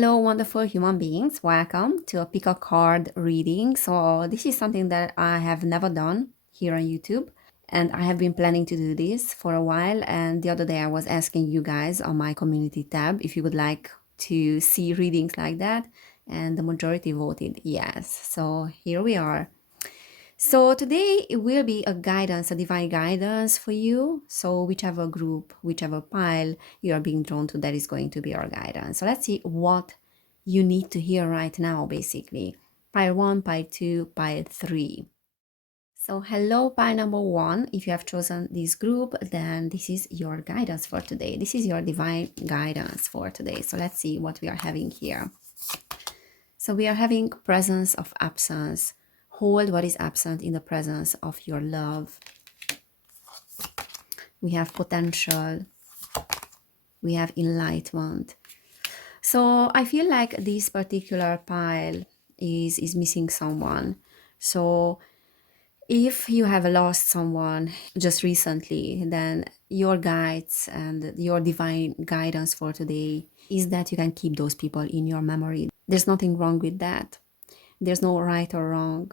Hello, wonderful human beings. Welcome to a pick a card reading. So, this is something that I have never done here on YouTube, and I have been planning to do this for a while. And the other day, I was asking you guys on my community tab if you would like to see readings like that, and the majority voted yes. So, here we are. So today it will be a guidance, a divine guidance for you. So whichever group, whichever pile you are being drawn to, that is going to be our guidance. So let's see what you need to hear right now, basically. Pile 1, pile 2, pile 3. So hello, pile number 1. If you have chosen this group, then this is your guidance for today. This is your divine guidance for today. So let's see what we are having here. So we are having presence of absence. Hold what is absent in the presence of your love. We have potential. We have enlightenment. So I feel like this particular pile is missing someone. So if you have lost someone just recently, then your guides and your divine guidance for today is that you can keep those people in your memory. There's nothing wrong with that. There's no right or wrong.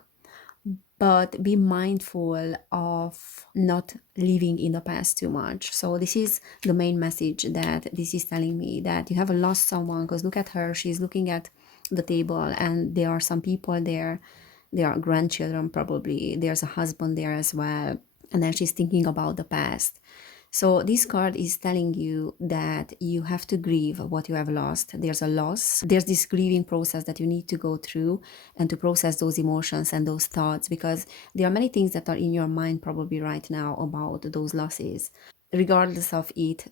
But be mindful of not living in the past too much. So this is the main message that this is telling me, that you have lost someone, because look at her, she's looking at the table and there are some people there. There are grandchildren, probably there's a husband there as well, and then she's thinking about the past. So this card is telling you that you have to grieve what you have lost. There's a loss. There's this grieving process that you need to go through and to process those emotions and those thoughts, because there are many things that are in your mind probably right now about those losses, regardless of it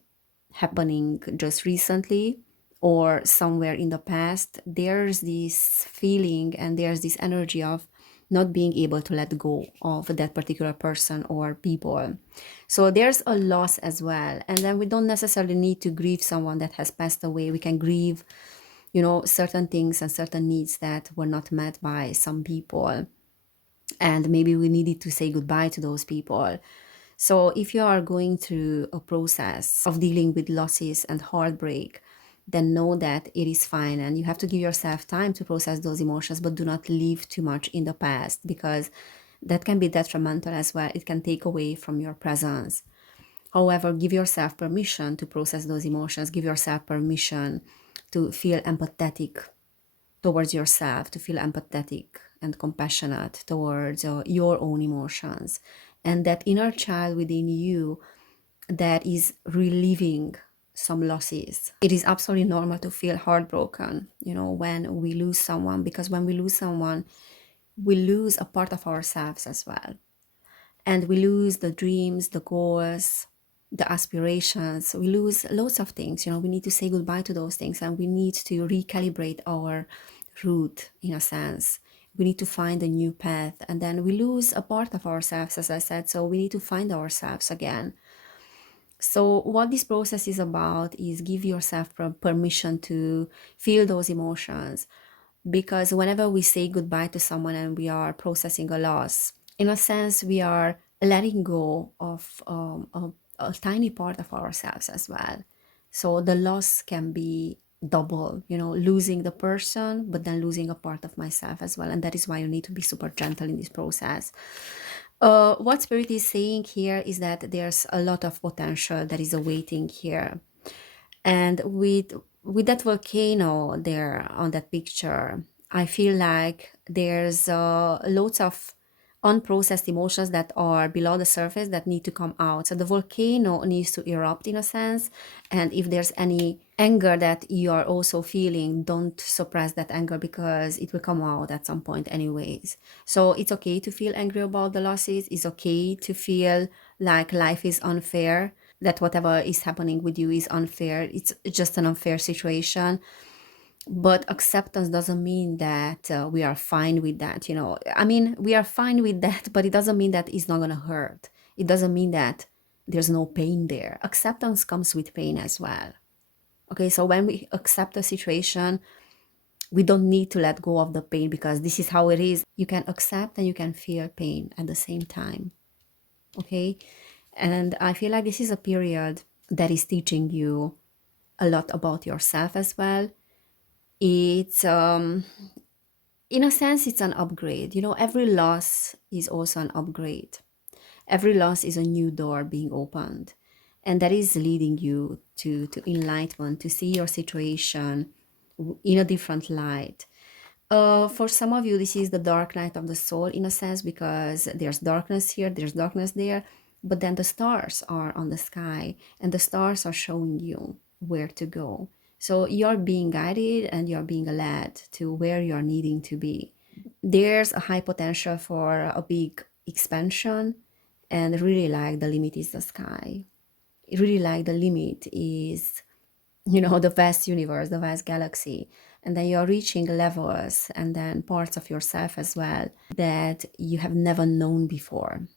happening just recently or somewhere in the past. There's this feeling and there's this energy of not being able to let go of that particular person or people. So there's a loss as well. And then we don't necessarily need to grieve someone that has passed away. We can grieve, certain things and certain needs that were not met by some people. And maybe we needed to say goodbye to those people. So if you are going through a process of dealing with losses and heartbreak, then know that it is fine and you have to give yourself time to process those emotions, but do not live too much in the past, because that can be detrimental as well. It can take away from your presence. However, give yourself permission to process those emotions. Give yourself permission to feel empathetic towards yourself, to feel empathetic and compassionate towards your own emotions. And that inner child within you that is relieving some losses. It is absolutely normal to feel heartbroken, when we lose someone, because when we lose someone, we lose a part of ourselves as well. And we lose the dreams, the goals, the aspirations. We lose lots of things. We need to say goodbye to those things, and we need to recalibrate our route in a sense. We need to find a new path, and then we lose a part of ourselves, as I said. So we need to find ourselves again. So what this process is about is give yourself permission to feel those emotions, because whenever we say goodbye to someone and we are processing a loss, in a sense, we are letting go of a tiny part of ourselves as well. So the loss can be double, losing the person, but then losing a part of myself as well. And that is why you need to be super gentle in this process. What Spirit is saying here is that there's a lot of potential that is awaiting here. And with that volcano there on that picture, I feel like there's loads of unprocessed emotions that are below the surface that need to come out. So the volcano needs to erupt in a sense. And if there's any anger that you are also feeling, don't suppress that anger, because it will come out at some point anyways. So it's okay to feel angry about the losses. It's okay to feel like life is unfair, that whatever is happening with you is unfair. It's just an unfair situation. But acceptance doesn't mean that we are fine with that. I mean, we are fine with that, but it doesn't mean that it's not going to hurt. It doesn't mean that there's no pain there. Acceptance comes with pain as well. Okay, so when we accept a situation, we don't need to let go of the pain, because this is how it is. You can accept and you can feel pain at the same time. Okay, and I feel like this is a period that is teaching you a lot about yourself as well. It's in a sense, it's an upgrade. Every loss is also an upgrade. Every loss is a new door being opened, and that is leading you to enlightenment, to see your situation in a different light. For some of you, this is the dark night of the soul in a sense, because there's darkness here, there's darkness there, but then the stars are on the sky, and the stars are showing you where to go. So you're being guided and you're being led to where you're needing to be. There's a high potential for a big expansion, and really like the limit is the sky. Really like the limit is the vast universe, the vast galaxy. And then you're reaching levels and then parts of yourself as well that you have never known before.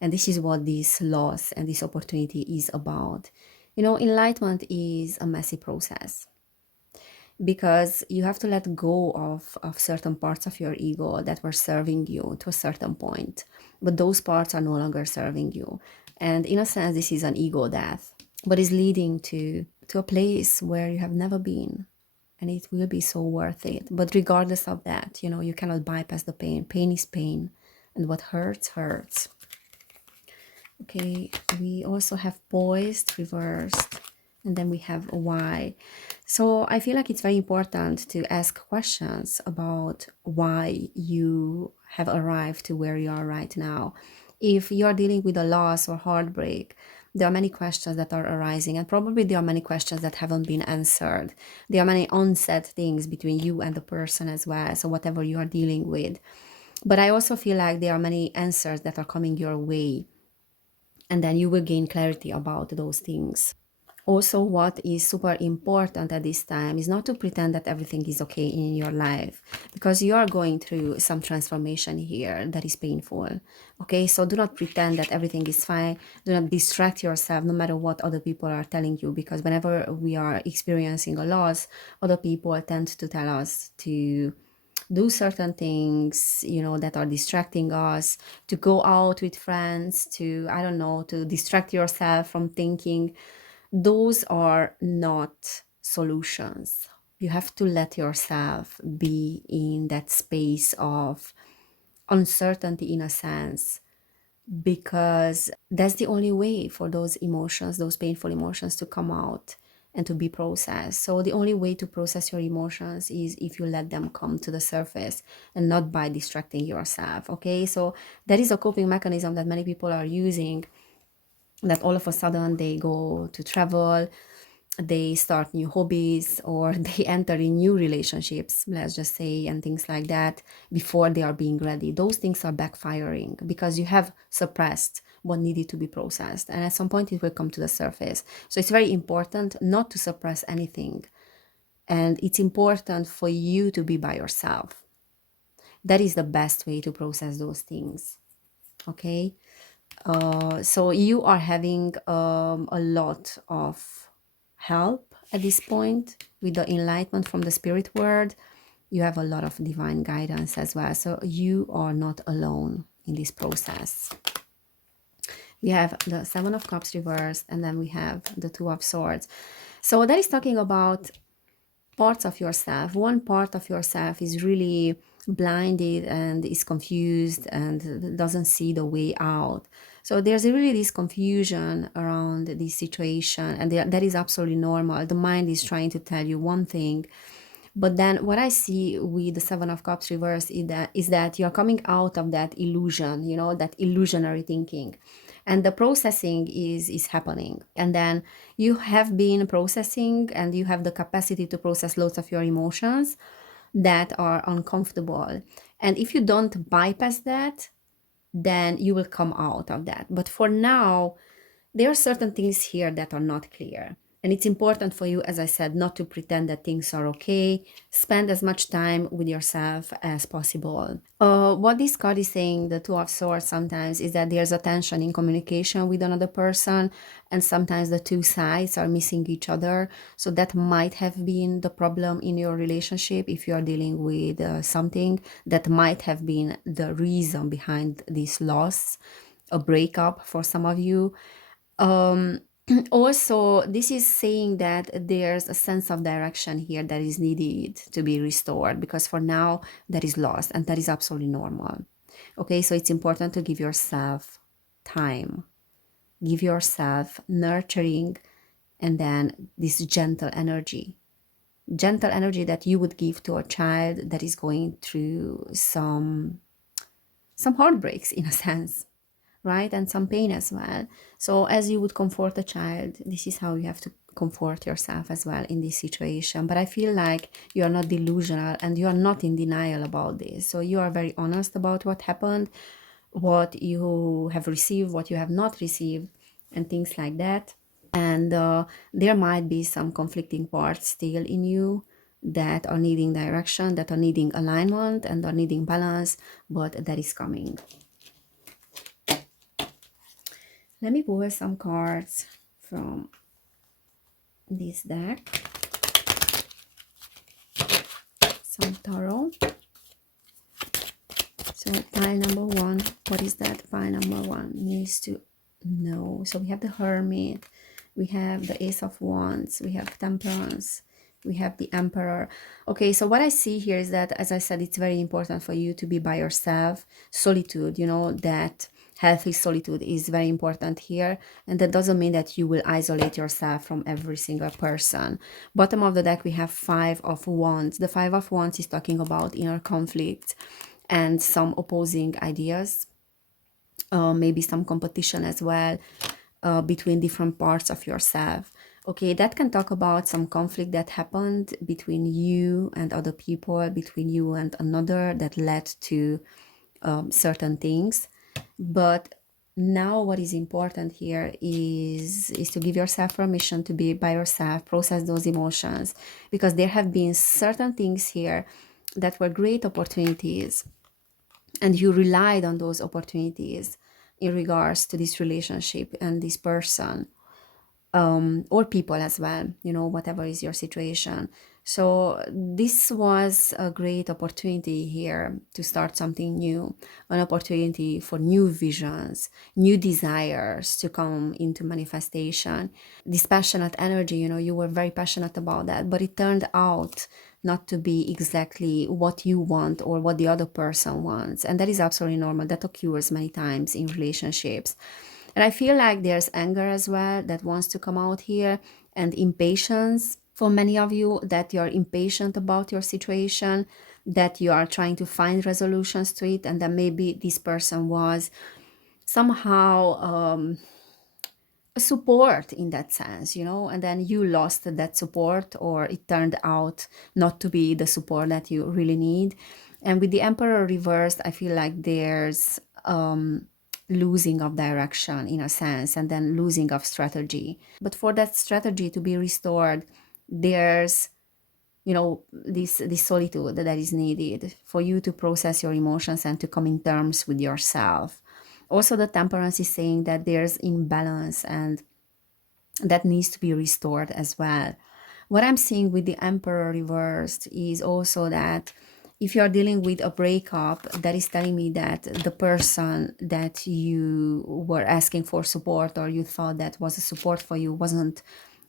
And this is what this loss and this opportunity is about. Enlightenment is a messy process, because you have to let go of certain parts of your ego that were serving you to a certain point. But those parts are no longer serving you. And in a sense, this is an ego death, but is leading to a place where you have never been. And it will be so worth it. But regardless of that, you cannot bypass the pain. Pain is pain. And what hurts, hurts. Okay, we also have poised, reversed, and then we have why. So I feel like it's very important to ask questions about why you have arrived to where you are right now. If you're dealing with a loss or heartbreak, there are many questions that are arising, and probably there are many questions that haven't been answered. There are many unsaid things between you and the person as well, so whatever you are dealing with. But I also feel like there are many answers that are coming your way, and then you will gain clarity about those things. Also, what is super important at this time is not to pretend that everything is okay in your life, because you are going through some transformation here that is painful. Okay, so do not pretend that everything is fine. Do not distract yourself no matter what other people are telling you, because whenever we are experiencing a loss, other people tend to tell us to do certain things, that are distracting us, to go out with friends, to, I don't know, to distract yourself from thinking. Those are not solutions. You have to let yourself be in that space of uncertainty in a sense, because that's the only way for those emotions, those painful emotions, to come out and to be processed. So the only way to process your emotions is if you let them come to the surface, and not by distracting yourself. Okay, so that is a coping mechanism that many people are using, that all of a sudden they go to travel, they start new hobbies, or they enter in new relationships, let's just say, and things like that, before they are being ready. Those things are backfiring because you have suppressed what needed to be processed, and at some point it will come to the surface. So it's very important not to suppress anything, and it's important for you to be by yourself. That is the best way to process those things. Okay, so you are having a lot of help at this point with the enlightenment from the spirit world. You have a lot of divine guidance as well, so you are not alone in this process. We have the Seven of Cups reversed, and then we have the Two of Swords. So that is talking about parts of yourself. One part of yourself is really blinded and is confused and doesn't see the way out. So there's really this confusion around this situation, and that is absolutely normal. The mind is trying to tell you one thing, but then what I see with the Seven of Cups reverse is that you're coming out of that illusion, that illusionary thinking. And the processing is happening. And then you have been processing, and you have the capacity to process lots of your emotions that are uncomfortable. And if you don't bypass that, then you will come out of that. But for now, there are certain things here that are not clear. And it's important for you, as I said, not to pretend that things are okay. Spend as much time with yourself as possible. What this card is saying, the Two of Swords, sometimes is that there's a tension in communication with another person, and sometimes the two sides are missing each other. So that might have been the problem in your relationship. If you are dealing with something, that might have been the reason behind this loss, a breakup for some of you. Also, this is saying that there's a sense of direction here that is needed to be restored, because for now that is lost, and that is absolutely normal. Okay, so it's important to give yourself time, give yourself nurturing, and then this gentle energy that you would give to a child that is going through some heartbreaks in a sense, right? And some pain as well. So as you would comfort a child, this is how you have to comfort yourself as well in this situation. But I feel like you are not delusional and you are not in denial about this. So you are very honest about what happened, what you have received, what you have not received, and things like that. And there might be some conflicting parts still in you that are needing direction, that are needing alignment, and are needing balance, but that is coming. Let me pull some cards from this deck. Some tarot. So pile number one, what is that? Pile number one needs to know. So we have the Hermit, we have the Ace of Wands, we have Temperance, we have the Emperor. Okay, so what I see here is that, as I said, it's very important for you to be by yourself. Solitude, you know, that healthy solitude is very important here, and that doesn't mean that you will isolate yourself from every single person. Bottom of the deck, we have Five of Wands. The Five of Wands is talking about inner conflict and some opposing ideas, maybe some competition as well, between different parts of yourself. Okay, that can talk about some conflict that happened between you and other people, between you and another, that led to certain things. But now what is important here is to give yourself permission to be by yourself, process those emotions, because there have been certain things here that were great opportunities, and you relied on those opportunities in regards to this relationship and this person, or people as well, you know, whatever is your situation. So this was a great opportunity here to start something new, an opportunity for new visions, new desires to come into manifestation. This passionate energy, you know, you were very passionate about that, but it turned out not to be exactly what you want or what the other person wants. And that is absolutely normal. That occurs many times in relationships. And I feel like there's anger as well that wants to come out here, and impatience for many of you, that you're impatient about your situation, that you are trying to find resolutions to it, and that maybe this person was somehow a support in that sense, you know, and then you lost that support, or it turned out not to be the support that you really need. And with the Emperor reversed, I feel like there's losing of direction in a sense, and then losing of strategy. But for that strategy to be restored, there's, you know, this solitude that is needed for you to process your emotions and to come in terms with yourself. Also, the Temperance is saying that there's imbalance, and that needs to be restored as well. What I'm seeing with the Emperor reversed is also that if you're dealing with a breakup, that is telling me that the person that you were asking for support, or you thought that was a support for you, wasn't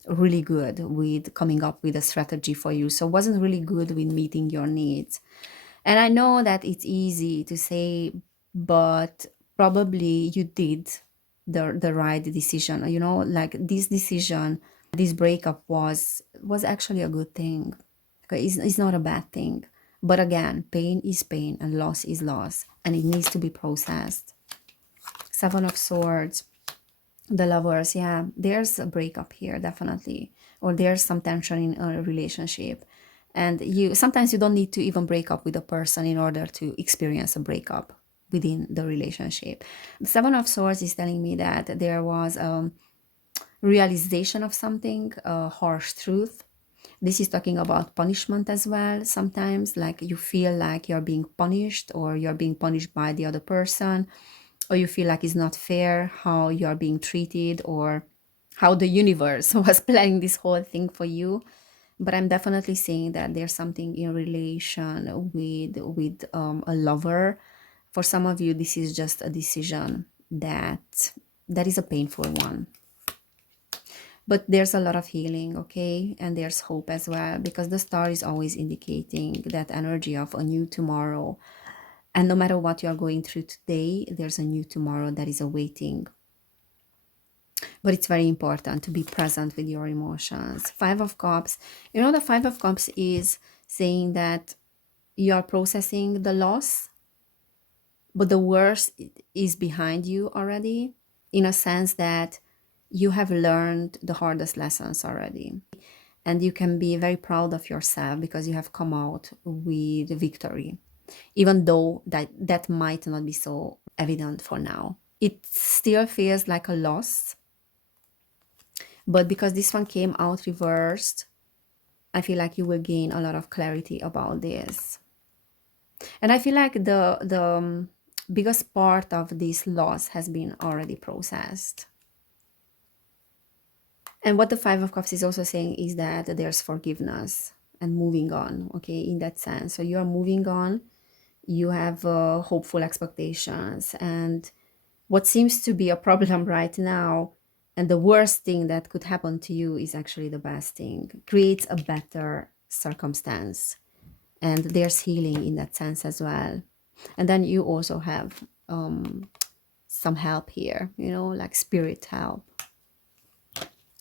really good with coming up with a strategy for you. So wasn't really good with meeting your needs. And I know that it's easy to say, but probably you did the right decision. You know, like this decision, this breakup was actually a good thing. Okay, it's not a bad thing. But again, pain is pain and loss is loss, and it needs to be processed. Seven of Swords, the Lovers, yeah, there's a breakup here, definitely, or there's some tension in a relationship, and you sometimes you don't need to even break up with a person in order to experience a breakup within the relationship. The Seven of Swords is telling me that there was a realization of something, a harsh truth. This is talking about punishment as well. Sometimes, like, you feel like you're being punished, or you're being punished by the other person, or you feel like it's not fair how you're being treated, or how the universe was planning this whole thing for you. But I'm definitely saying that there's something in relation with a lover. For some of you, this is just a decision that is a painful one. But there's a lot of healing, okay? And there's hope as well, because the star is always indicating that energy of a new tomorrow. And no matter what you're going through today, there's a new tomorrow that is awaiting. But it's very important to be present with your emotions. Five of Cups, you know, the Five of Cups is saying that you are processing the loss, but the worst is behind you already, in a sense that you have learned the hardest lessons already. And you can be very proud of yourself because you have come out with victory, even though that might not be so evident for now. It still feels like a loss, but because this one came out reversed, I feel like you will gain a lot of clarity about this. And I feel like the biggest part of this loss has been already processed. And what the Five of Cups is also saying is that there's forgiveness and moving on, okay, in that sense. So you are moving on, you have hopeful expectations, and what seems to be a problem right now and the worst thing that could happen to you is actually the best thing, creates a better circumstance. And there's healing in that sense as well. And then you also have some help here, you know, like spirit help.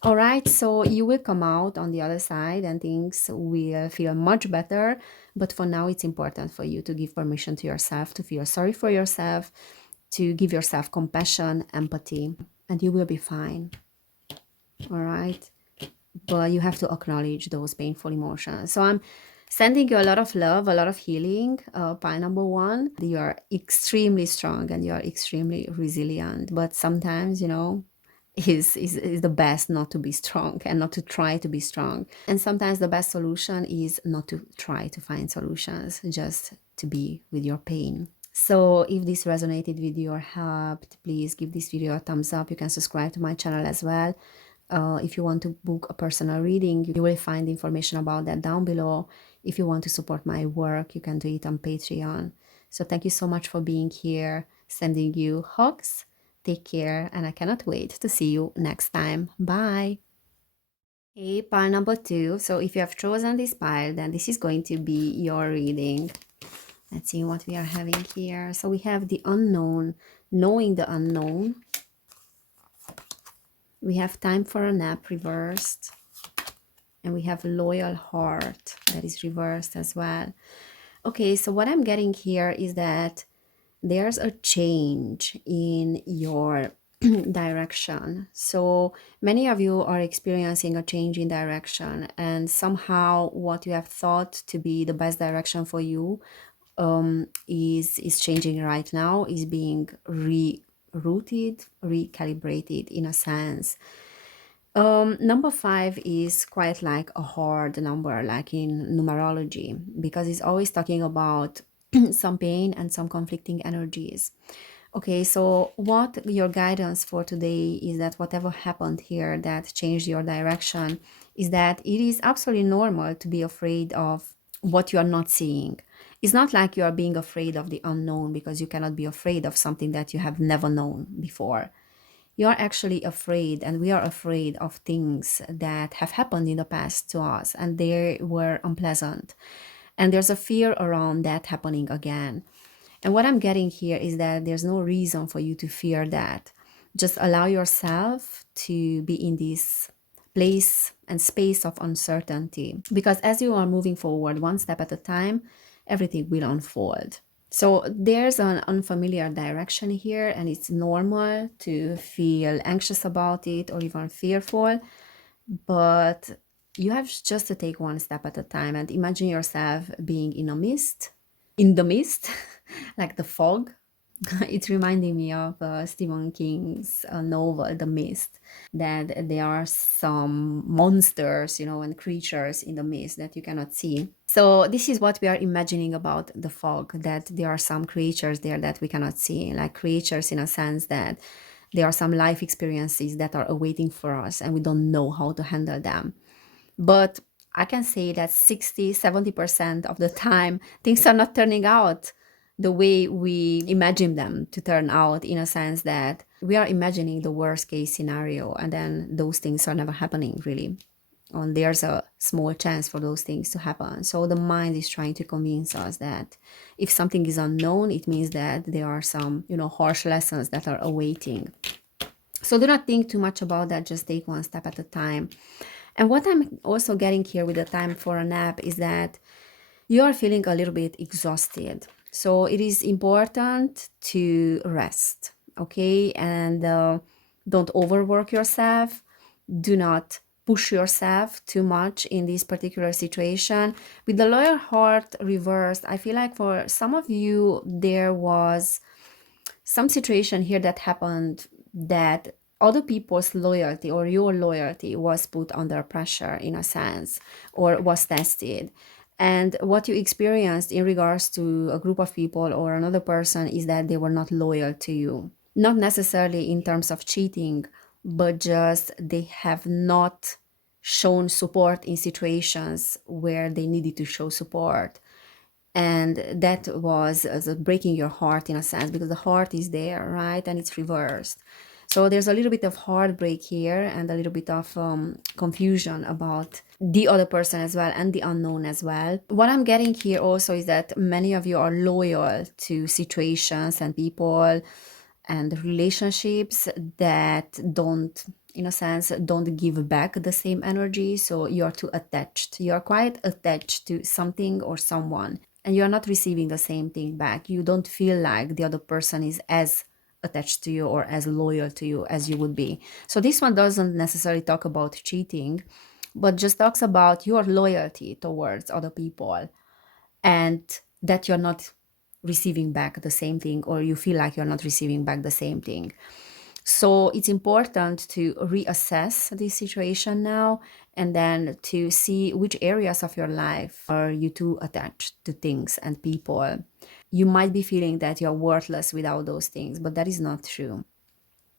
All right, so you will come out on the other side and things will feel much better. But for now, it's important for you to give permission to yourself to feel sorry for yourself, to give yourself compassion, empathy, and you will be fine. All right, but you have to acknowledge those painful emotions. So I'm sending you a lot of love, a lot of healing. Pile number one, you are extremely strong and you are extremely resilient. But sometimes, you know, is the best not to be strong and not to try to be strong. And sometimes the best solution is not to try to find solutions, just to be with your pain. So if this resonated with you or helped, please give this video a thumbs up. You can subscribe to my channel as well. If you want to book a personal reading, you will find information about that down below. If you want to support my work, you can do it on Patreon. So thank you so much for being here. Sending you hugs. Take care, and I cannot wait to see you next time. Bye. Okay, pile number two. So if you have chosen this pile, then this is going to be your reading. Let's see what we are having here. So we have the unknown, knowing the unknown. We have time for a nap reversed. And we have loyal heart that is reversed as well. Okay, so what I'm getting here is that there's a change in your direction. So many of you are experiencing a change in direction, and somehow what you have thought to be the best direction for you is changing right now, is being rerouted, recalibrated in a sense. Number five is quite like a hard number, like in numerology, because it's always talking about some pain and some conflicting energies. Okay, so what your guidance for today is that whatever happened here that changed your direction is that it is absolutely normal to be afraid of what you are not seeing. It's not like you are being afraid of the unknown, because you cannot be afraid of something that you have never known before. You are actually afraid, and we are afraid of things that have happened in the past to us and they were unpleasant. And there's a fear around that happening again. And what I'm getting here is that there's no reason for you to fear that. Just allow yourself to be in this place and space of uncertainty, because as you are moving forward one step at a time, everything will unfold. So there's an unfamiliar direction here, and it's normal to feel anxious about it or even fearful, but you have just to take one step at a time and imagine yourself being in the mist, like the fog. It's reminding me of Stephen King's novel, The Mist, that there are some monsters, you know, and creatures in the mist that you cannot see. So this is what we are imagining about the fog, that there are some creatures there that we cannot see, like creatures in a sense that there are some life experiences that are awaiting for us and we don't know how to handle them. But I can say that 60-70% of the time, things are not turning out the way we imagine them to turn out, in a sense that we are imagining the worst case scenario, and then those things are never happening really. And there's a small chance for those things to happen. So the mind is trying to convince us that if something is unknown, it means that there are some, harsh lessons that are awaiting. So do not think too much about that. Just take one step at a time. And what I'm also getting here with the time for a nap is that you are feeling a little bit exhausted. So it is important to rest, okay? And don't overwork yourself. Do not push yourself too much in this particular situation. With the loyal heart reversed, I feel like for some of you, there was some situation here that happened that other people's loyalty or your loyalty was put under pressure in a sense, or was tested. And what you experienced in regards to a group of people or another person is that they were not loyal to you. Not necessarily in terms of cheating, but just they have not shown support in situations where they needed to show support. And that was breaking your heart in a sense, because the heart is there, right? And it's reversed. So there's a little bit of heartbreak here and a little bit of confusion about the other person as well, and the unknown as well. What I'm getting here also is that many of you are loyal to situations and people and relationships that don't, in a sense, don't give back the same energy. So you're too attached. You're quite attached to something or someone, and you're not receiving the same thing back. You don't feel like the other person is as attached to you or as loyal to you as you would be. So this one doesn't necessarily talk about cheating, but just talks about your loyalty towards other people, and that you're not receiving back the same thing, or you feel like you're not receiving back the same thing. So it's important to reassess this situation now, and then to see which areas of your life are you too attached to things and people. You might be feeling that you're worthless without those things, but that is not true.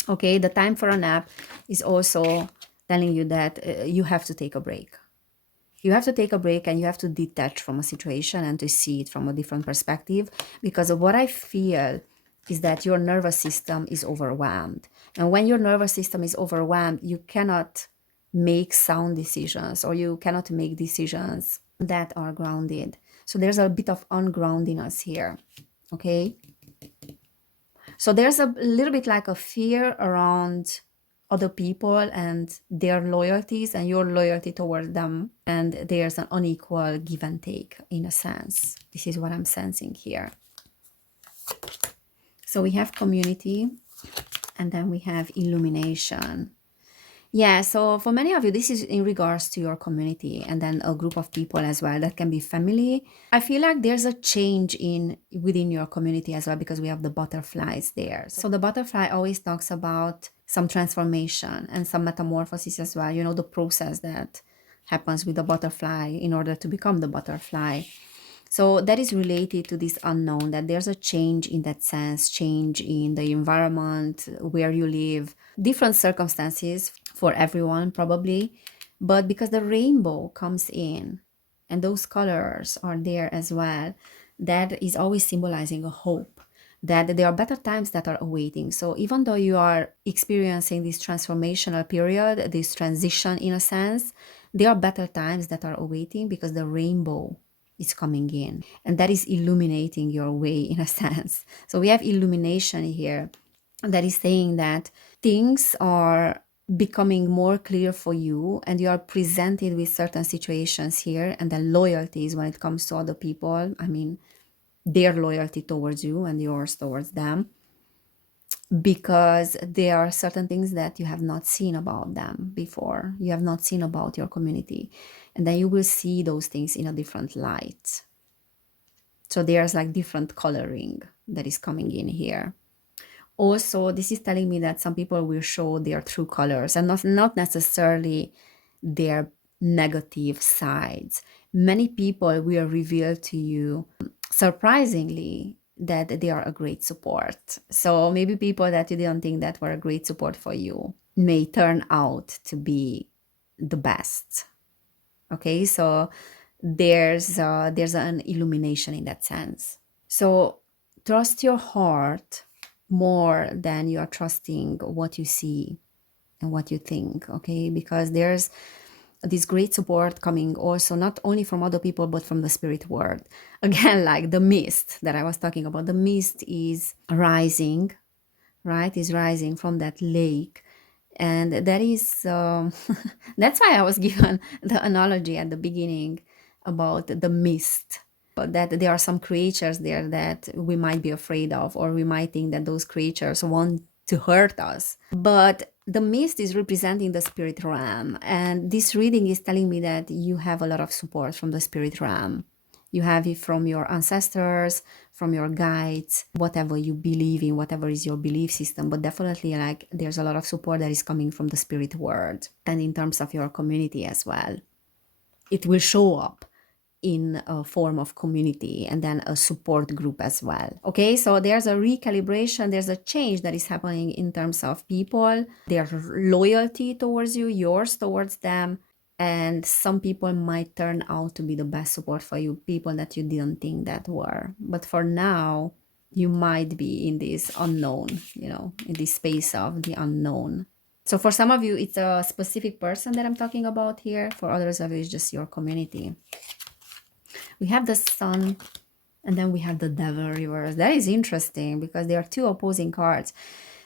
Okay, the time for a nap is also telling you that you have to take a break. You have to take a break, and you have to detach from a situation and to see it from a different perspective, because of what I feel is that your nervous system is overwhelmed. And when your nervous system is overwhelmed, you cannot make sound decisions, or you cannot make decisions that are grounded. So there's a bit of ungroundiness here. Okay. So there's a little bit like a fear around other people and their loyalties and your loyalty towards them. And there's an unequal give and take in a sense. This is what I'm sensing here. So we have community, and then we have illumination. Yeah, so for many of you, this is in regards to your community, and then a group of people as well. That can be family. I feel like there's a change in within your community as well, because we have the butterflies there. So the butterfly always talks about some transformation and some metamorphosis as well. The process that happens with the butterfly in order to become the butterfly. So that is related to this unknown, that there's a change in that sense, change in the environment where you live, different circumstances for everyone probably. But because the rainbow comes in and those colors are there as well, that is always symbolizing a hope that there are better times that are awaiting. So even though you are experiencing this transformational period, this transition in a sense, there are better times that are awaiting, because the rainbow is coming in, and that is illuminating your way in a sense. So we have illumination here, that is saying that things are becoming more clear for you, and you are presented with certain situations here, and then loyalties when it comes to other people. I mean, their loyalty towards you and yours towards them, because there are certain things that you have not seen about them before. You have not seen about your community, and then you will see those things in a different light. So there's like different coloring that is coming in here. Also, this is telling me that some people will show their true colors, and not necessarily their negative sides. Many people will reveal to you, surprisingly, that they are a great support. So maybe people that you didn't think that were a great support for you may turn out to be the best. Okay, so there's an illumination in that sense. So trust your heart more than you are trusting what you see and what you think, okay? Because there's this great support coming also not only from other people but from the spirit world. Again, like the mist that I was talking about, the mist is rising, right? Is rising from that lake. And that is, that's why I was given the analogy at the beginning about the mist, that there are some creatures there that we might be afraid of, or we might think that those creatures want to hurt us. But the mist is representing the spirit realm. And this reading is telling me that you have a lot of support from the spirit realm. You have it from your ancestors, from your guides, whatever you believe in, whatever is your belief system. But definitely, like, there's a lot of support that is coming from the spirit world and in terms of your community as well. It will show up in a form of community and then a support group as well. Okay, so there's a recalibration, there's a change that is happening in terms of people, their loyalty towards you, yours towards them. And some people might turn out to be the best support for you, people that you didn't think that were. But for now, you might be in this unknown, in this space of the unknown. So for some of you, it's a specific person that I'm talking about here. For others of you, it's just your community. We have the sun, and then we have the devil reverse. That is interesting because they are two opposing cards.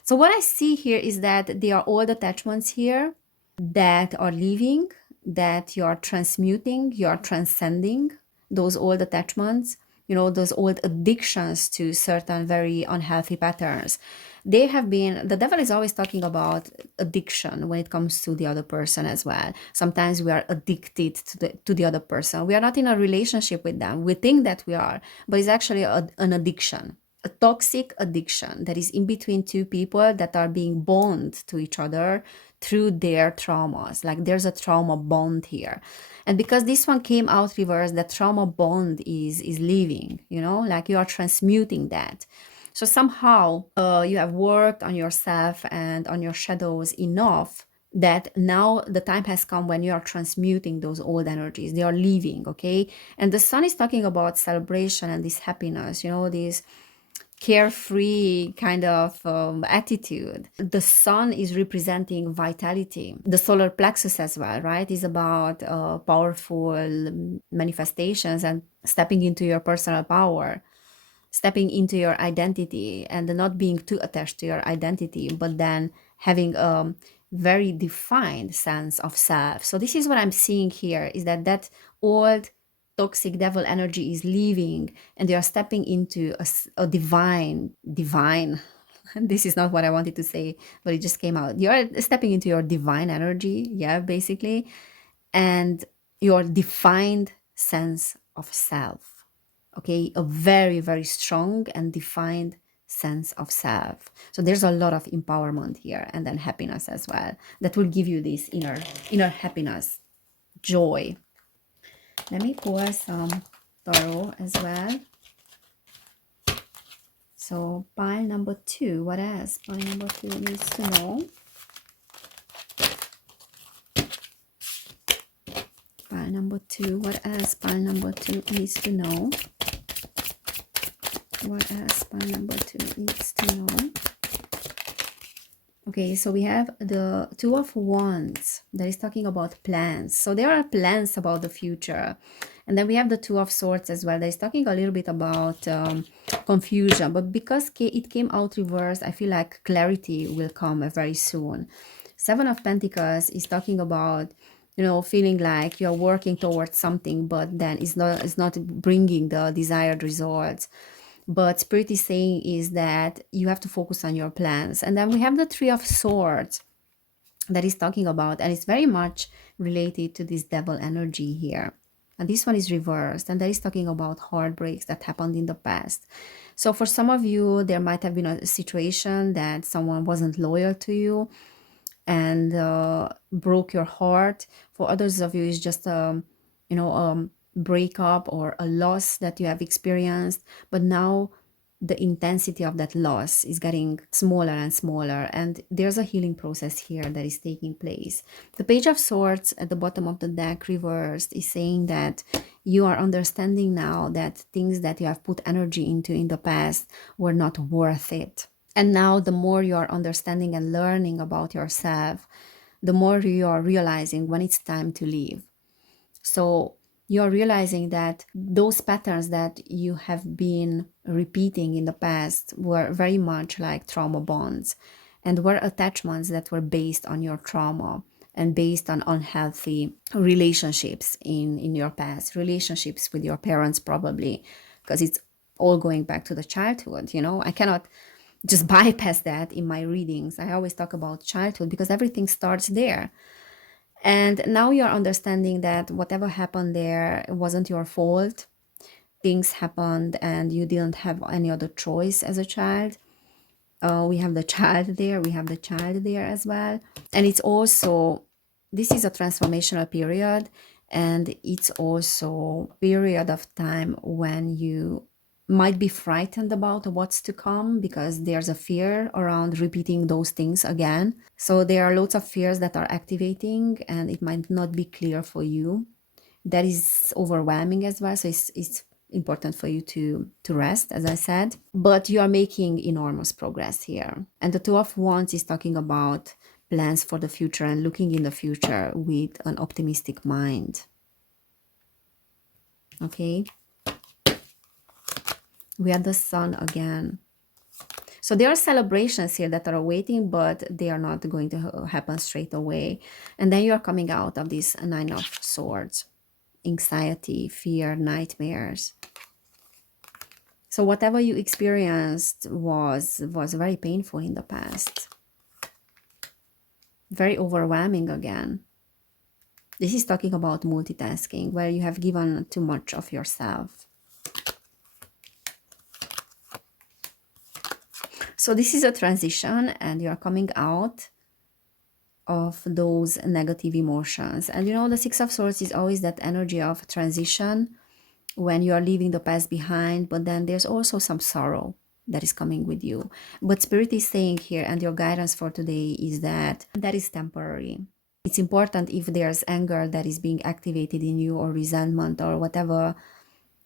So what I see here is that there are old attachments here that are leaving, that you are transmuting, you are transcending those old attachments, those old addictions to certain very unhealthy patterns. The devil is always talking about addiction when it comes to the other person as well. Sometimes we are addicted to the other person. We are not in a relationship with them. We think that we are, but it's actually an addiction, a toxic addiction that is in between two people that are being bound to each other through their traumas. Like there's a trauma bond here. And because this one came out reverse, that trauma bond is leaving, like you are transmuting that. So somehow you have worked on yourself and on your shadows enough that now the time has come when you are transmuting those old energies. They are leaving, okay? And the sun is talking about celebration and this happiness, this carefree kind of attitude. The sun is representing vitality. The solar plexus as well, right, is about powerful manifestations and stepping into your personal power, stepping into your identity and not being too attached to your identity, but then having a very defined sense of self. So this is what I'm seeing here, is that old toxic devil energy is leaving and they are stepping into a divine this is not what I wanted to say, but it just came out. You're stepping into your divine energy, yeah, basically, and your defined sense of self. Okay, a very, very strong and defined sense of self. So there's a lot of empowerment here, and then happiness as well, that will give you this inner happiness, joy. Let me pour some tarot as well. So pile number 2, what else pile number 2 needs to know? Pile number 2, what else pile number 2 needs to know? What else pile number 2 needs to know? Okay, so we have the Two of Wands that is talking about plans. So there are plans about the future. And then we have the Two of Swords as well that is talking a little bit about confusion. But because it came out reversed, I feel like clarity will come very soon. Seven of Pentacles is talking about, feeling like you're working towards something, but then it's not bringing the desired results. But Spirit is saying is that you have to focus on your plans. And then we have the Three of Swords that is talking about, and it's very much related to this devil energy here. And this one is reversed, and that is talking about heartbreaks that happened in the past. So for some of you, there might have been a situation that someone wasn't loyal to you and broke your heart. For others of you, it's just breakup or a loss that you have experienced, but now the intensity of that loss is getting smaller and smaller, and there's a healing process here that is taking place. The Page of Swords at the bottom of the deck reversed is saying that you are understanding now that things that you have put energy into in the past were not worth it. And now the more you are understanding and learning about yourself, the more you are realizing when it's time to leave. So you're realizing that those patterns that you have been repeating in the past were very much like trauma bonds, and were attachments that were based on your trauma and based on unhealthy relationships in your past, relationships with your parents, probably, because it's all going back to the childhood. I cannot just bypass that in my readings. I always talk about childhood because everything starts there. And now you're understanding that whatever happened there wasn't your fault. Things happened and you didn't have any other choice as a child. We have the child there, we have the child there as well. And it's also, this is a transformational period, and it's also a period of time when you might be frightened about what's to come, because there's a fear around repeating those things again. So there are lots of fears that are activating, and it might not be clear for you. That is overwhelming as well. So it's important for you to rest, as I said. But you are making enormous progress here. And the Two of Wands is talking about plans for the future and looking in the future with an optimistic mind. Okay. We have the Sun again. So there are celebrations here that are awaiting, but they are not going to happen straight away. And then you are coming out of this Nine of Swords. Anxiety, fear, nightmares. So whatever you experienced was very painful in the past. Very overwhelming again. This is talking about multitasking, where you have given too much of yourself. So this is a transition, and you are coming out of those negative emotions. And the Six of Swords is always that energy of transition, when you are leaving the past behind, but then there's also some sorrow that is coming with you. But Spirit is saying here, and your guidance for today is that is temporary. It's important, if there's anger that is being activated in you, or resentment, or whatever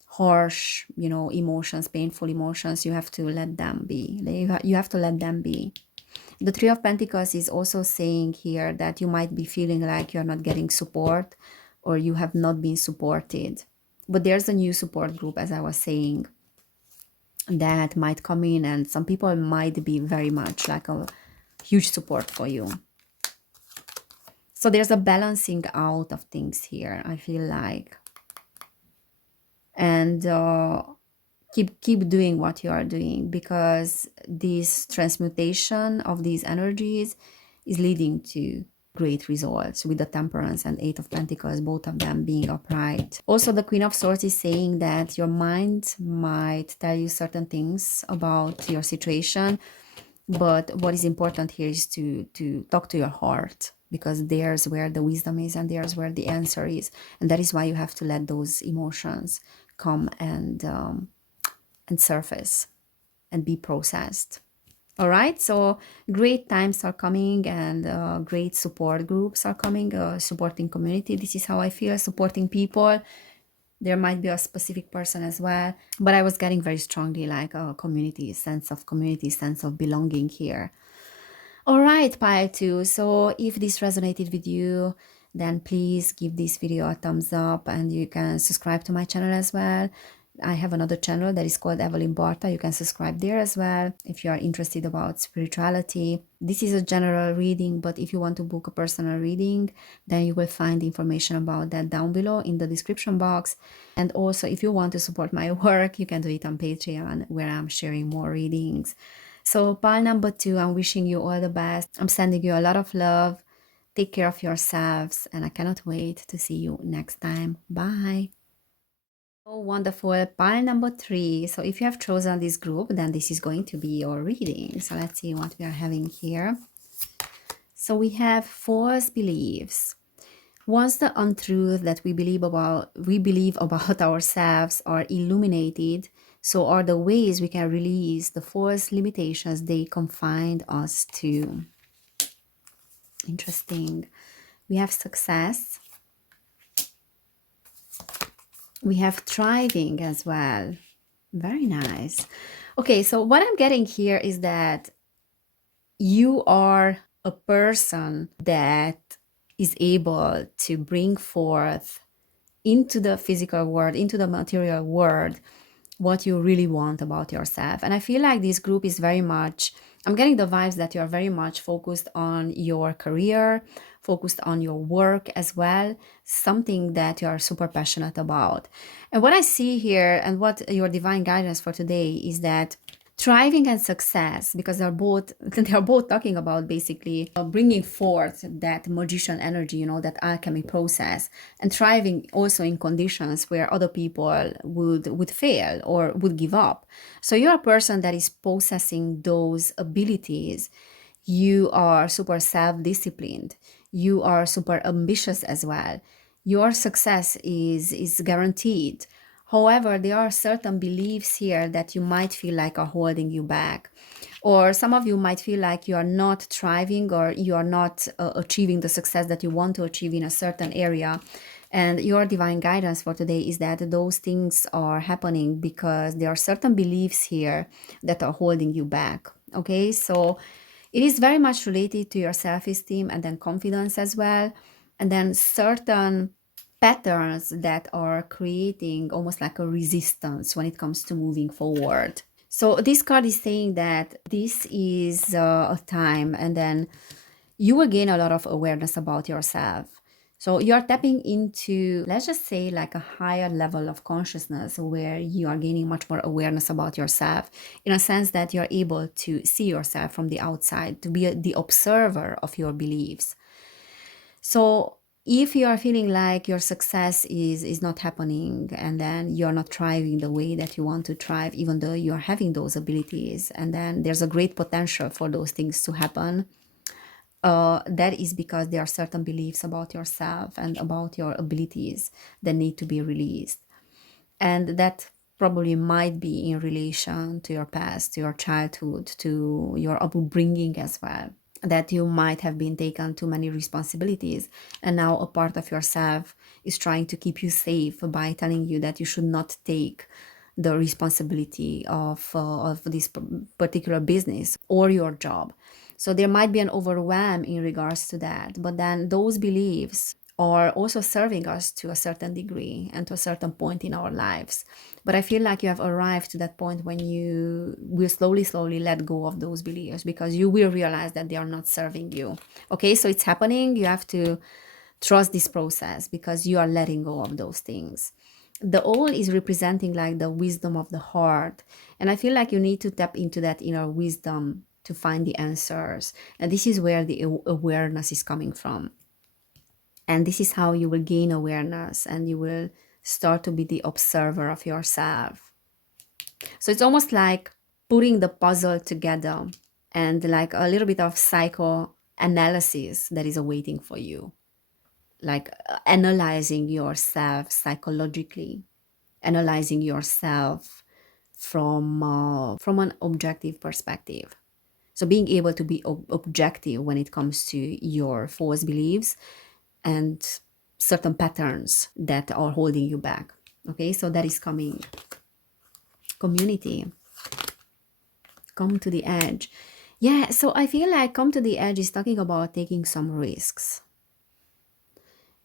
harsh, emotions, painful emotions, you have to let them be. You have to let them be. The Three of Pentacles is also saying here that you might be feeling like you're not getting support, or you have not been supported. But there's a new support group, as I was saying, that might come in, and some people might be very much like a huge support for you. So there's a balancing out of things here, I feel like. And keep doing what you are doing, because this transmutation of these energies is leading to great results, with the Temperance and Eight of Pentacles, both of them being upright. Also, the Queen of Swords is saying that your mind might tell you certain things about your situation, but what is important here is to talk to your heart, because there's where the wisdom is, and there's where the answer is. And that is why you have to let those emotions come and surface and be processed. All right, so great times are coming, and great support groups are coming, supporting community. This is how I feel, supporting people. There might be a specific person as well, but I was getting very strongly like a community, sense of belonging here. All right, pile 2. So if this resonated with you, then please give this video a thumbs up, and you can subscribe to my channel as well. I have another channel that is called Evelin. You can subscribe there as well if you are interested about spirituality. This is a general reading, but if you want to book a personal reading, then you will find information about that down below in the description box. And also, if you want to support my work, you can do it on Patreon, where I'm sharing more readings. So pile number 2, I'm wishing you all the best. I'm sending you a lot of love. Take care of yourselves, and I cannot wait to see you next time. Bye. Oh, wonderful. Pile number 3. So if you have chosen this group, then this is going to be your reading. So let's see what we are having here. So we have false beliefs. Once the untruth that we believe about ourselves are illuminated, so are the ways we can release the false limitations they confined us to. Interesting. We have success. We have thriving as well. Very nice. Okay, so what I'm getting here is that you are a person that is able to bring forth into the physical world, into the material world, what you really want about yourself. And I feel like this group is very much, I'm getting the vibes that you're very much focused on your career, focused on your work as well, something that you're super passionate about. And what I see here and what your divine guidance for today is that thriving and success, because they're both talking about basically bringing forth that magician energy, that alchemy process, and thriving also in conditions where other people would fail or would give up. So you're a person that is possessing those abilities. You are super self-disciplined. You are super ambitious as well. Your success is guaranteed. However, there are certain beliefs here that you might feel like are holding you back. Or some of you might feel like you are not thriving, or you are not achieving the success that you want to achieve in a certain area. And your divine guidance for today is that those things are happening because there are certain beliefs here that are holding you back. Okay, so it is very much related to your self esteem and then confidence as well. And then certain patterns that are creating almost like a resistance when it comes to moving forward. So this card is saying that this is a time, and then you will gain a lot of awareness about yourself. So you're tapping into, let's just say, like a higher level of consciousness where you are gaining much more awareness about yourself, in a sense that you're able to see yourself from the outside, to be the observer of your beliefs. So if you are feeling like your success is not happening, and then you're not thriving the way that you want to thrive, even though you're having those abilities, and then there's a great potential for those things to happen, that is because there are certain beliefs about yourself and about your abilities that need to be released. And that probably might be in relation to your past, to your childhood, to your upbringing as well, that you might have been taken too many responsibilities, and now a part of yourself is trying to keep you safe by telling you that you should not take the responsibility of this particular business or your job. So there might be an overwhelm in regards to that, but then those beliefs are also serving us to a certain degree and to a certain point in our lives. But I feel like you have arrived to that point when you will slowly let go of those beliefs, because you will realize that they are not serving you. Okay, so it's happening. You have to trust this process because you are letting go of those things. The owl is representing like the wisdom of the heart. And I feel like you need to tap into that inner wisdom to find the answers. And this is where the awareness is coming from. And this is how you will gain awareness, and you will start to be the observer of yourself. So it's almost like putting the puzzle together, and like a little bit of psychoanalysis that is awaiting for you, like analyzing yourself psychologically, analyzing yourself from an objective perspective. So being able to be objective when it comes to your false beliefs and certain patterns that are holding you back. Okay, so that is coming. Community, come to the edge. Yeah, so I feel like come to the edge is talking about taking some risks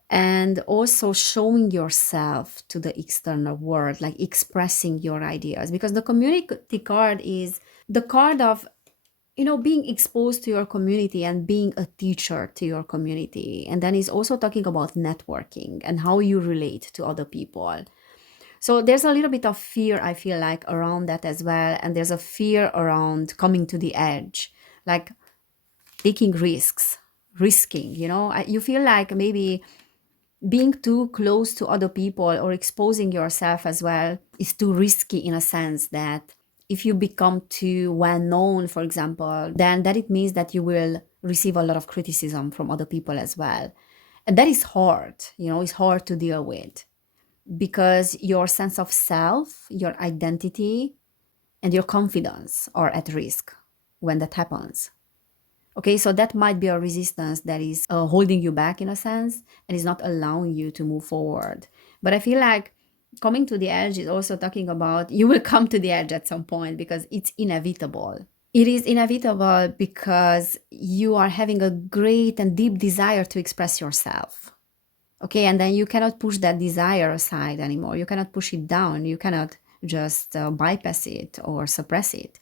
and also showing yourself to the external world, like expressing your ideas, because the community card is the card of being exposed to your community and being a teacher to your community. And then he's also talking about networking and how you relate to other people. So there's a little bit of fear, I feel like, around that as well. And there's a fear around coming to the edge, like taking risks, risking, you feel like maybe being too close to other people or exposing yourself as well is too risky, in a sense that if you become too well known, for example, then that it means that you will receive a lot of criticism from other people as well. And that is hard, it's hard to deal with, because your sense of self, your identity, and your confidence are at risk when that happens. Okay, so that might be a resistance that is holding you back, in a sense, and is not allowing you to move forward. But I feel like coming to the edge is also talking about you will come to the edge at some point, because it's inevitable. It is inevitable because you are having a great and deep desire to express yourself. Okay, and then you cannot push that desire aside anymore. You cannot push it down. You cannot just bypass it or suppress it.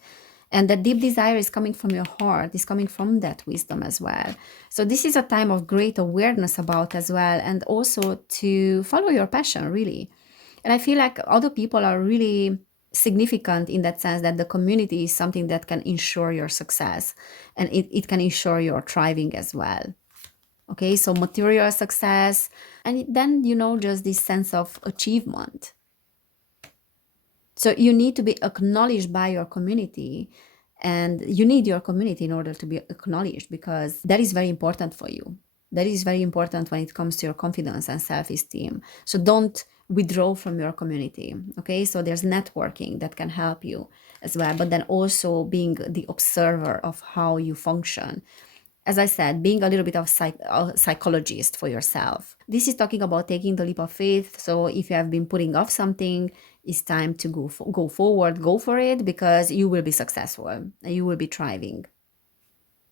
And that deep desire is coming from your heart, is coming from that wisdom as well. So this is a time of great awareness about as well, and also to follow your passion, really. And I feel like other people are really significant in that sense that the community is something that can ensure your success, and it can ensure your thriving as well. Okay, so material success, and then, just this sense of achievement. So you need to be acknowledged by your community, and you need your community in order to be acknowledged, because that is very important for you. That is very important when it comes to your confidence and self-esteem. So don't withdraw from your community. Okay, so there's networking that can help you as well, but then also being the observer of how you function. As I said, being a little bit of a psychologist for yourself. This is talking about taking the leap of faith. So if you have been putting off something, it's time to go forward, go for it, because you will be successful and you will be thriving.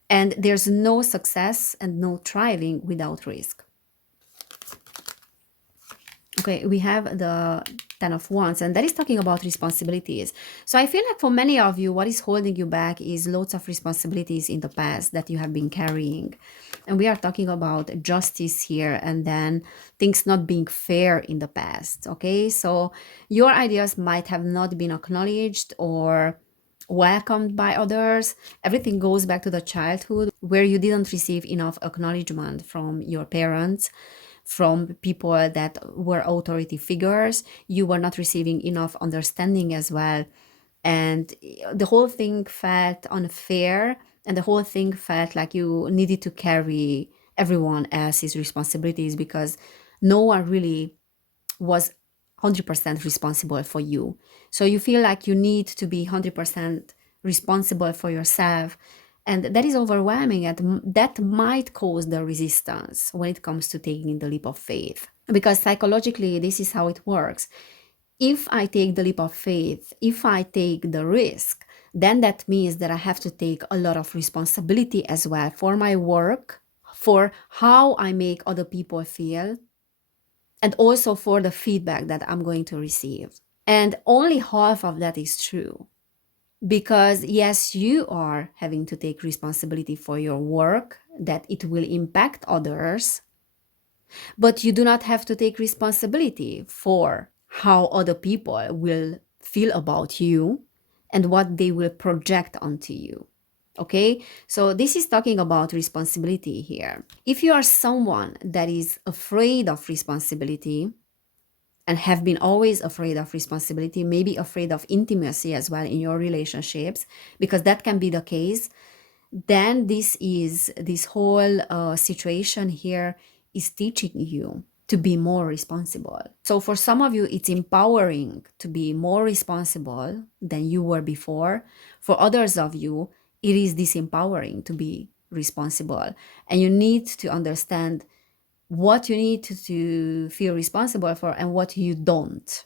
And there's no success and no thriving without risk. Okay, we have the Ten of Wands, and that is talking about responsibilities. So I feel like for many of you, what is holding you back is lots of responsibilities in the past that you have been carrying. And we are talking about justice here, and then things not being fair in the past. Okay, so your ideas might have not been acknowledged or welcomed by others. Everything goes back to the childhood where you didn't receive enough acknowledgement from your parents, from people that were authority figures. You were not receiving enough understanding as well. And the whole thing felt unfair, and the whole thing felt like you needed to carry everyone else's responsibilities, because no one really was 100% responsible for you. So you feel like you need to be 100% responsible for yourself. And that is overwhelming, and that might cause the resistance when it comes to taking the leap of faith. Because psychologically, this is how it works. If I take the leap of faith, if I take the risk, then that means that I have to take a lot of responsibility as well for my work, for how I make other people feel, and also for the feedback that I'm going to receive. And only half of that is true. Because yes, you are having to take responsibility for your work, that it will impact others, but you do not have to take responsibility for how other people will feel about you and what they will project onto you. Okay, so this is talking about responsibility here. If you are someone that is afraid of responsibility and have been always afraid of responsibility, maybe afraid of intimacy as well in your relationships, because that can be the case, then this whole situation here is teaching you to be more responsible. So for some of you, it's empowering to be more responsible than you were before. For others of you, it is disempowering to be responsible. And you need to understand what you need to feel responsible for and what you don't.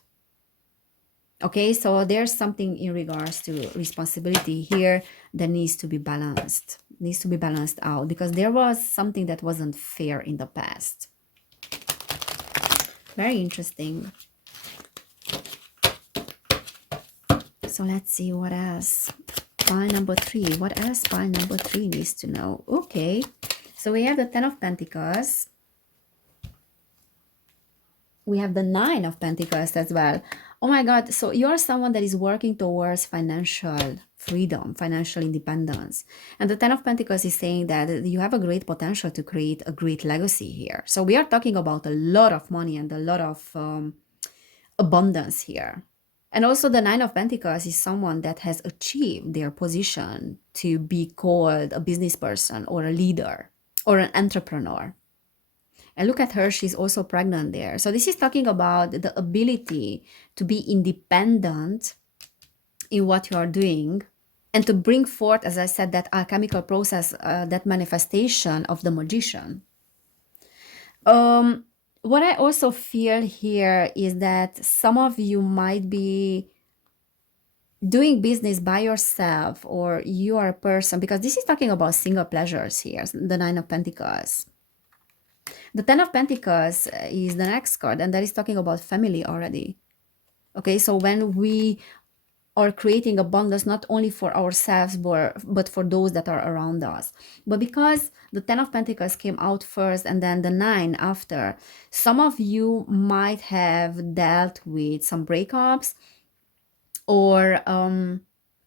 Okay, so there's something in regards to responsibility here that needs to be balanced out, because there was something that wasn't fair in the past. Very interesting. So let's see what else. Pile number 3. What else pile number 3 needs to know? Okay, so we have the Ten of Pentacles. We have the Nine of Pentacles as well. Oh my God, so you're someone that is working towards financial freedom, financial independence. And the Ten of Pentacles is saying that you have a great potential to create a great legacy here. So we are talking about a lot of money and a lot of abundance here. And also the Nine of Pentacles is someone that has achieved their position to be called a business person or a leader or an entrepreneur. And look at her, she's also pregnant there. So this is talking about the ability to be independent in what you are doing and to bring forth, as I said, that alchemical process, that manifestation of the magician. What I also feel here is that some of you might be doing business by yourself, or you are a person, because this is talking about single pleasures here, the Nine of Pentacles. The Ten of Pentacles is the next card, and that is talking about family already. Okay, so when we are creating abundance, not only for ourselves, but for those that are around us. But because the Ten of Pentacles came out first and then the Nine after, some of you might have dealt with some breakups or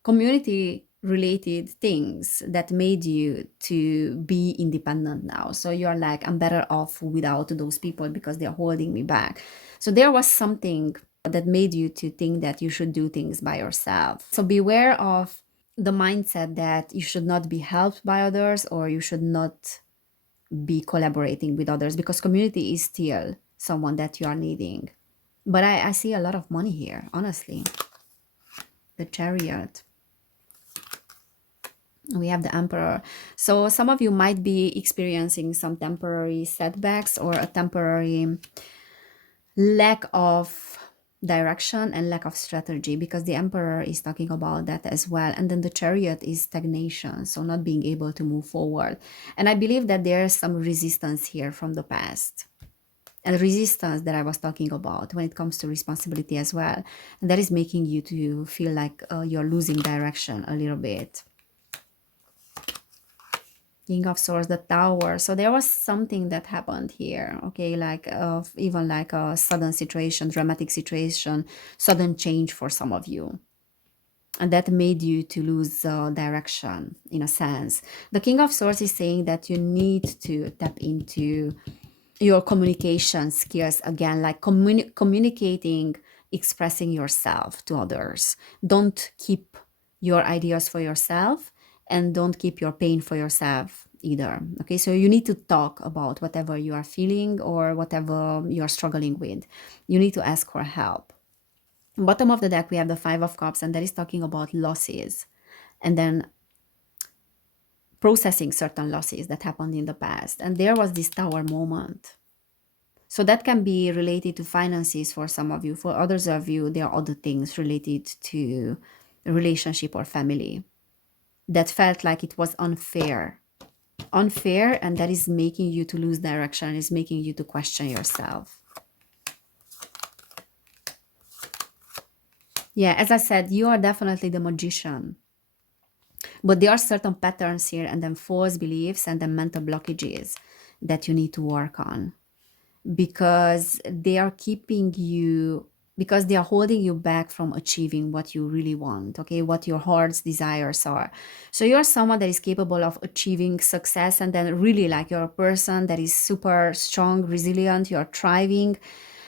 community related things that made you to be independent now. So you're like, I'm better off without those people because they're holding me back. So there was something that made you to think that you should do things by yourself. So beware of the mindset that you should not be helped by others, or you should not be collaborating with others, because community is still someone that you are needing. But I see a lot of money here, honestly. The Chariot. We have the Emperor. So some of you might be experiencing some temporary setbacks or a temporary lack of direction and lack of strategy, because the Emperor is talking about that as well. And then the Chariot is stagnation, so not being able to move forward. And I believe that there's some resistance here from the past, and resistance that I was talking about when it comes to responsibility as well. And that is making you to feel like you're losing direction a little bit. King of Swords, the Tower. So there was something that happened here, okay, like even like a sudden situation, dramatic situation, sudden change for some of you. And that made you to lose direction in a sense. The King of Swords is saying that you need to tap into your communication skills again, like communicating, expressing yourself to others. Don't keep your ideas for yourself, and don't keep your pain for yourself either. Okay, so you need to talk about whatever you are feeling or whatever you are struggling with. You need to ask for help. Bottom of the deck, we have the Five of Cups, and that is talking about losses, and then processing certain losses that happened in the past. And there was this Tower moment. So that can be related to finances for some of you. For others of you, there are other things related to relationship or family that felt like it was unfair. Unfair, and that is making you to lose direction, is making you to question yourself. Yeah, as I said, you are definitely the magician. But there are certain patterns here, and then false beliefs and then mental blockages that you need to work on, because they are keeping you, because they are holding you back from achieving what you really want, okay, what your heart's desires are. So you're someone that is capable of achieving success, and then really like you're a person that is super strong, resilient, you're thriving,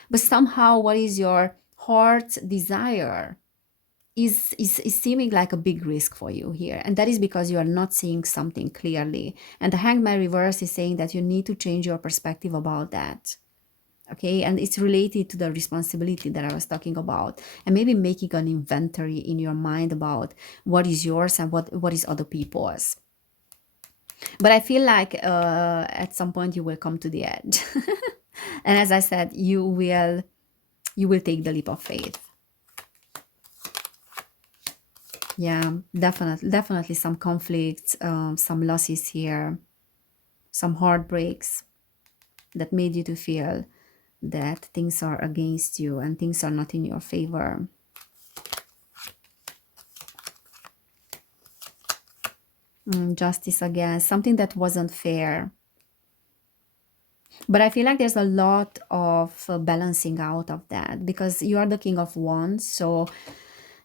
but somehow what is your heart's desire is seeming like a big risk for you here, and that is because you are not seeing something clearly. And the Hangman reverse is saying that you need to change your perspective about that. Okay, and it's related to the responsibility that I was talking about, and maybe making an inventory in your mind about what is yours and what is other people's. But I feel like at some point you will come to the edge. And as I said, you will take the leap of faith. Yeah, definitely some conflicts, some losses here, some heartbreaks that made you to feel that things are against you and things are not in your favor. Justice again, something that wasn't fair. But I feel like there's a lot of balancing out of that, because you are the King of Wands. So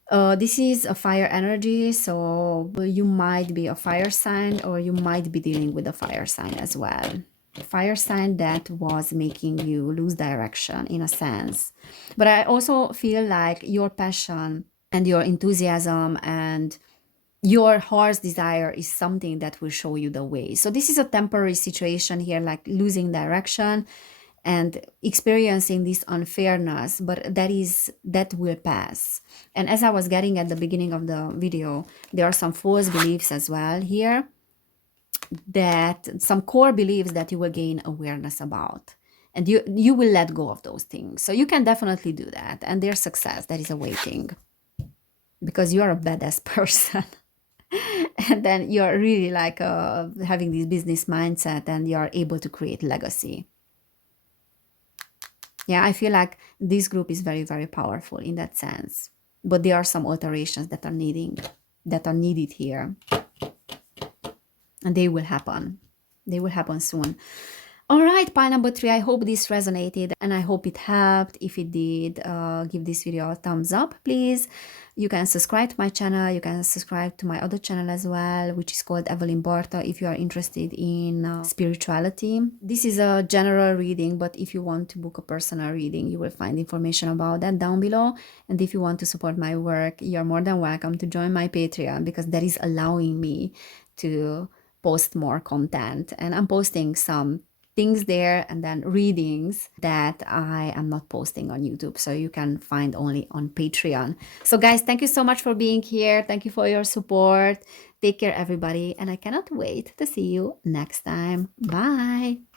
this is a fire energy. So you might be a fire sign, or you might be dealing with a fire sign as well. Fire sign that was making you lose direction in a sense. But I also feel like your passion and your enthusiasm and your heart's desire is something that will show you the way. So this is a temporary situation here, like losing direction and experiencing this unfairness, but that will pass. And as I was getting at the beginning of the video, there are some false beliefs as well here, that some core beliefs that you will gain awareness about, and you will let go of those things. So you can definitely do that, and there's success that is awaiting. because you're a badass person. And then you're really like having this business mindset and you're able to create legacy. Yeah, I feel like this group is very, very powerful in that sense. But there are some alterations that are needed here. And they will happen. They will happen soon. All right, pile number 3. I hope this resonated and I hope it helped. If it did, give this video a thumbs up, please. You can subscribe to my channel. You can subscribe to my other channel as well, which is called Evelin Barta, if you are interested in spirituality. This is a general reading, but if you want to book a personal reading, you will find information about that down below. And if you want to support my work, you're more than welcome to join my Patreon, because that is allowing me to post more content. And I'm posting some things there and then readings that I am not posting on YouTube. So you can find only on Patreon. So guys, thank you so much for being here. Thank you for your support. Take care, everybody. And I cannot wait to see you next time. Bye.